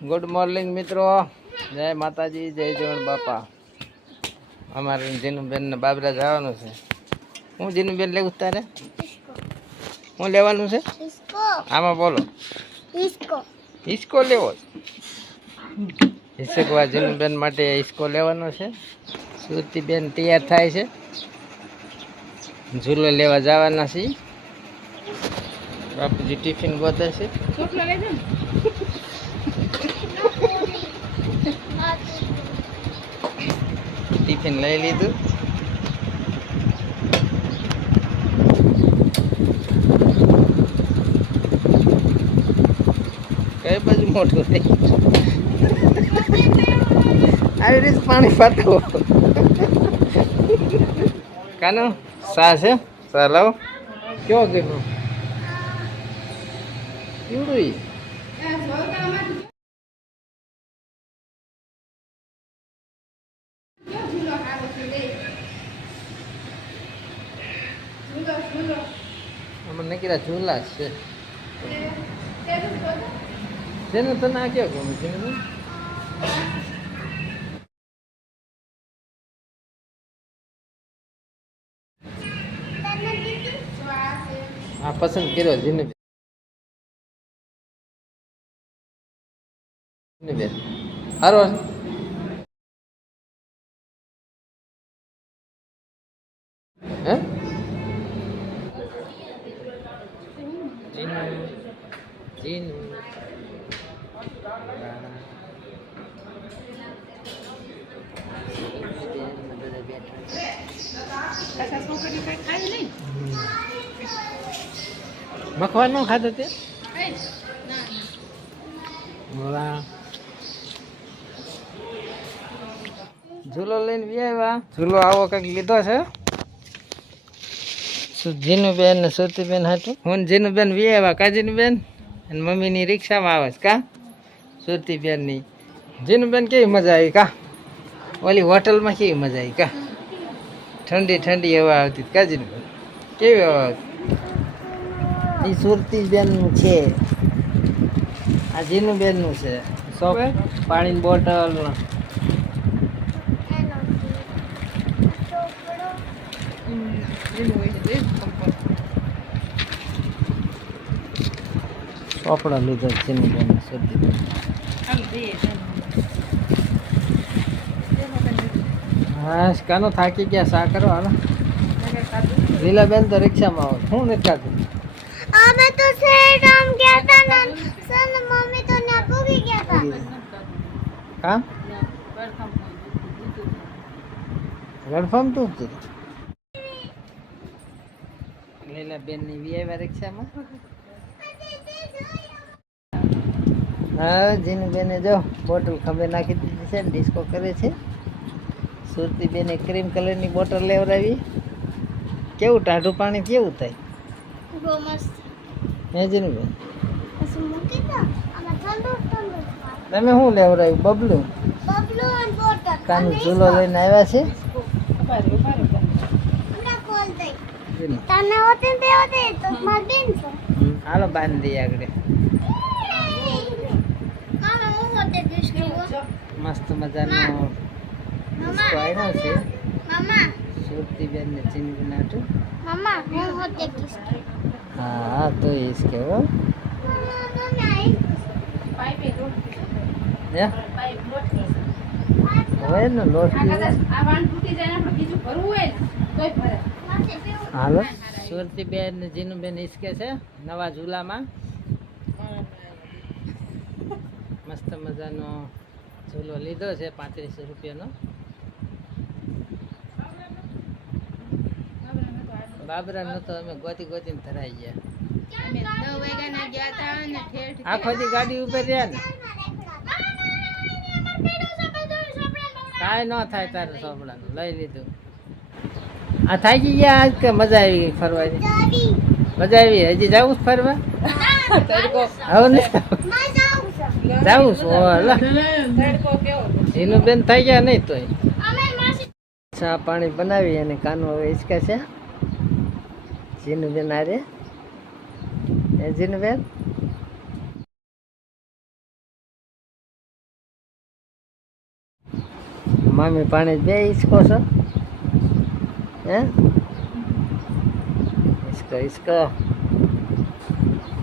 Good morning મિત્રો, જય માતાજી, જય જવાન બાપા. અમારે જીનુબેન ને બાબરા જવાનું છે. હું જીનુબેન લેવું તારે? હું લેવાનું છે? આમાં બોલો. હિસ્કો લેવો? હિસ્કો જીનુબેન માટે હિસ્કો લેવાનો છે. સુરતીબેન તૈયાર થાય છે, ઝૂલો લેવા જવાના છીએ. બાપુજી ટિફિન ગોતે છે. ટિફિન લઈ લીધું. કઈ બાજુ મોટું થઈ આવી રીતે પાણી પાતો કાનો સા છે. સા લાવો. કયો ગયો કેવડું અમને નકરા ઝૂલા છે. જેને તને આ ક્યાં ગમે છે? હા, પસંદ કર્યો જીને બેન. હારો હે જીનુ મખવા નો ખાધો તે ઝૂલો લઈને વ્યાવ્યા. ઝૂલો આવો કંઈક લીધો છે જીનુબેન ને સુરતીબેન હાટું. હું જીનુબેન વ્યાવ્યા કા જીનુબેન, અને મમ્મીની રિક્ષામાં આવે છે કા સુરતીબેનની. જીનુબેન કેવી મજા આવી કા? ઓલી હોટલમાં કેવી મજા આવી કા? ઠંડી ઠંડી હવા આવતી કા જીનુબેન? કેવી હવા આવતી? એ સુરતીબેનનું છે, આ જીનુબેનનું છે. શોપ પાણીની બોટલ ચોપડા લીધો જીનુબેન સુરતીબેન. હા કાનો થાકી ગયા. સા કરો હાલો. લીલાબેન તો રિક્ષામાં આવો. હું નથી ખાતું. અમે તો સેડમ ગયા તા ને સન મમ્મી તો ના પૂગી ગયા તા. કા ગડફમ તું જ લીલાબેન ની વીઆઈવા રિક્ષામાં. હા જીનુબેને જો બોટલ ખંભે નાખી દીધી છે ને ડિસ્કો કરે છે. સુરતીબેને ક્રીમ કલરની બોટલ લેવડાવી. કેવું ટાઢું પાણી કેવું થાય? બહુ મસ્ત. હે જીનુબેન પછી મૂકી દો. આમાં ઠંડુ ઠંડુ. તમે શું લેવડાવ્યું? બબલું અને બોટલ. કાનો ઝૂલો લઈને આવ્યા છે. હમણાં ખોલ દઈ. તને હોતે તે હોતે તો માર બેન છે. હાલો બાંધી દઈએ આગળ. મામા હું હોતે ડિસ્કો. મસ્ત મજાનો ડિસ્કો આવ્યો છે. મામા સુરતીબેન ને જીનુબેન હાટું. મામા હું હોતે ડિસ્કો. હા તો इसके हो હવે ને લોટ હાલો. સુરતીબેન ને જીનુબેન હિસકે છે નવા ઝૂલામાં. મસ્ત મજાનો ઝૂલો લીધો છે 35 રૂપિયાનો. બાબરા નતો, અમે ગોતી ગોતીને ધરાઈ ગયા. આખો દી ગાડી ઉપર રહ્યા ને કાંઈ ન થાય. તારે સોપડાનું લઈ લીધું. આ થાકી ગયા આજ કે મજા આવી ગઈ ફરવાની? મજા આવી. હજી જવું છે ફરવા? હવે નહીં જવું છું. જીનુબેન થઈ ગયા નહીં તોય ચા પાણી બનાવી અને કાનો હવે હિચકે છે. જીનુબેન આરે જીનુબેન મામી પાણી બે હિસકો છો હે હિસકો હિસકો